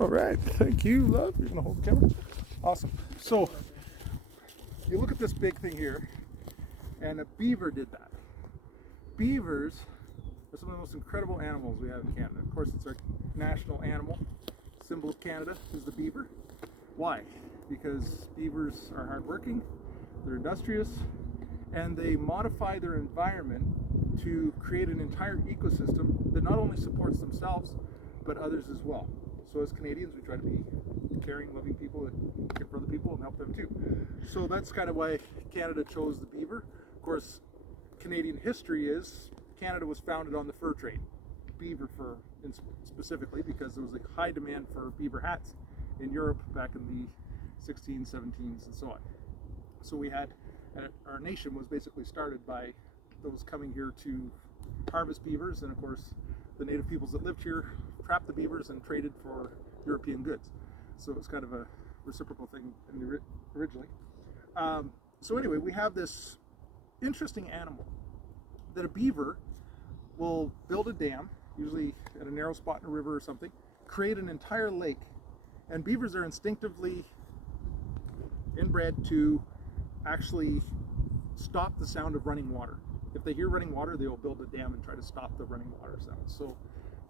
All right, thank you, love. You're gonna hold the camera. Awesome. So you look at this big thing here, and a beaver did that. Beavers are some of the most incredible animals we have in Canada. Of course, it's our national animal. Symbol of Canada is the beaver. Why? Because beavers are hardworking, they're industrious, and they modify their environment to create an entire ecosystem that not only supports themselves, but others as well. So as Canadians, we try to be caring, loving people that care for other people and help them too. So that's kind of why Canada chose the beaver. Of course, Canadian history is Canada was founded on the fur trade, beaver fur specifically, because there was a high demand for beaver hats in Europe back in the 16s, 17s, and so on. So we had, our nation was basically started by those coming here to harvest beavers, and of course the native peoples that lived here trapped the beavers and traded for European goods. So it was kind of a reciprocal thing originally. So anyway, we have this interesting animal that a beaver will build a dam, usually at a narrow spot in a river or something, create an entire lake. And beavers are instinctively inbred to actually stop the sound of running water. If they hear running water, they will build a dam and try to stop the running water sound. So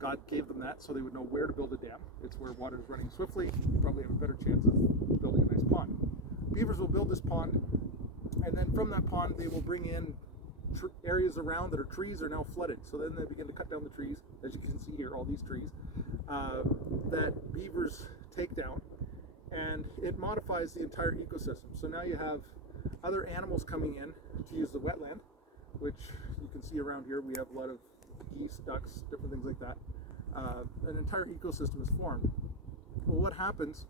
God gave them that so they would know where to build a dam. It's where water is running swiftly. You probably have a better chance of building a nice pond. Beavers will build this pond, and then from that pond they will bring in areas around that are trees are now flooded. So then they begin to cut down the trees, as you can see here, all these trees that beavers take down, and it modifies the entire ecosystem. So now you have other animals coming in to use the wetland, which you can see around here. We have a lot of geese, ducks, different things like that. An entire ecosystem is formed. Well, what happens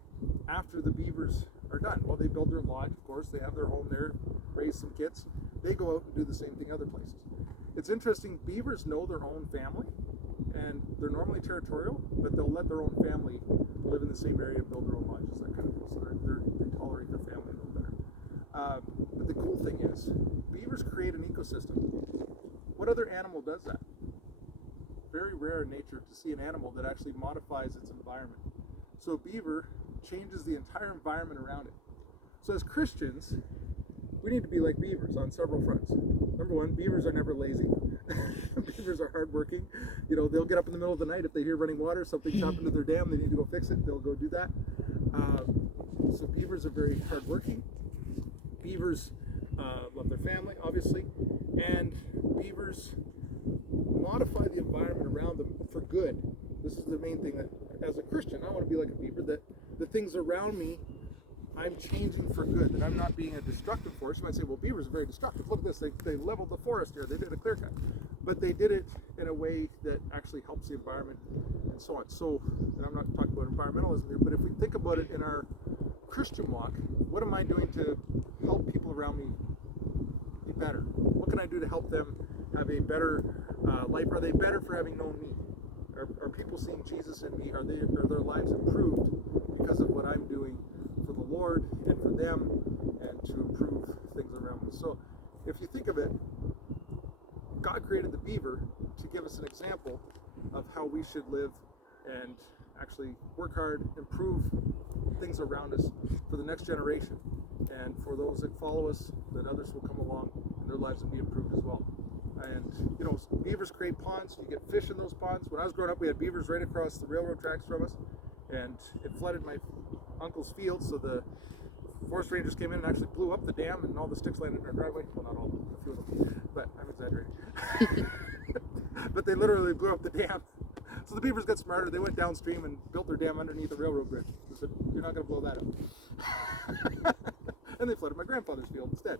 after the beavers are done? Well, they build their lodge, of course, they have their home there, raise some kids. They go out and do the same thing other places. It's interesting, beavers know their own family, and they're normally territorial, but they'll let their own family live in the same area, build their own lodges, that kind of thing. So they tolerate their family a little better. But the cool thing is, beavers create an ecosystem. What other animal does that? Very rare in nature to see an animal that actually modifies its environment. So a beaver changes the entire environment around it. So as Christians, we need to be like beavers on several fronts. Number one, beavers are never lazy. Beavers are hardworking. You know, they'll get up in the middle of the night if they hear running water, something's happened to their dam, they need to go fix it, they'll go do that. So beavers are very hardworking. Beavers love their family, obviously, and beavers modify the environment around them for good. This is the main thing, that as a Christian, I want to be like a beaver, that the things around me I'm changing for good, that I'm not being a destructive force. You might say, well, beavers are very destructive. Look at this, they leveled the forest here, they did a clear cut. But they did it in a way that actually helps the environment and so on. So, and I'm not talking about environmentalism here, but if we think about it in our Christian walk, what am I doing to help people around me be better? What can I do to help them have a better life? Are they better for having known me? Are people seeing Jesus in me? Are their lives improved because of what I'm doing for the Lord and for them, and to improve things around us? So if you think of it, God created the beaver to give us an example of how we should live and actually work hard, improve things around us for the next generation, and for those that follow us, that others will come along and their lives will be improved as well. And you know, beavers create ponds. You get fish in those ponds. When I was growing up, we had beavers right across the railroad tracks from us, and it flooded my uncle's field, so the forest rangers came in and actually blew up the dam, and all the sticks landed in our driveway. Well, not all of them, a few of them, but I'm exaggerating. But they literally blew up the dam. So the beavers got smarter. They went downstream and built their dam underneath the railroad bridge. They said, you're not going to blow that up. And they flooded my grandfather's field instead.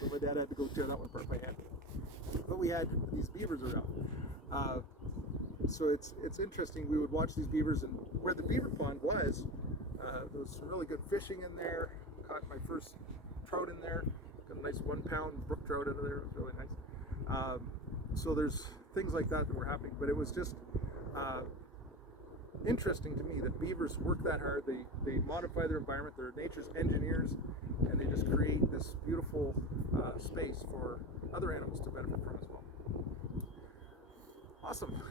So my dad had to go tear that one apart by hand. But we had these beavers around. So it's interesting. We would watch these beavers, and where the beaver pond was, there was some really good fishing in there. Caught my first trout in there. Got a nice 1 pound brook trout out of there. It was really nice. So there's things like that were happening, but it was just interesting to me that beavers work that hard. They modify their environment. They're nature's engineers, and they just create this beautiful space for other animals to benefit from as well. Awesome.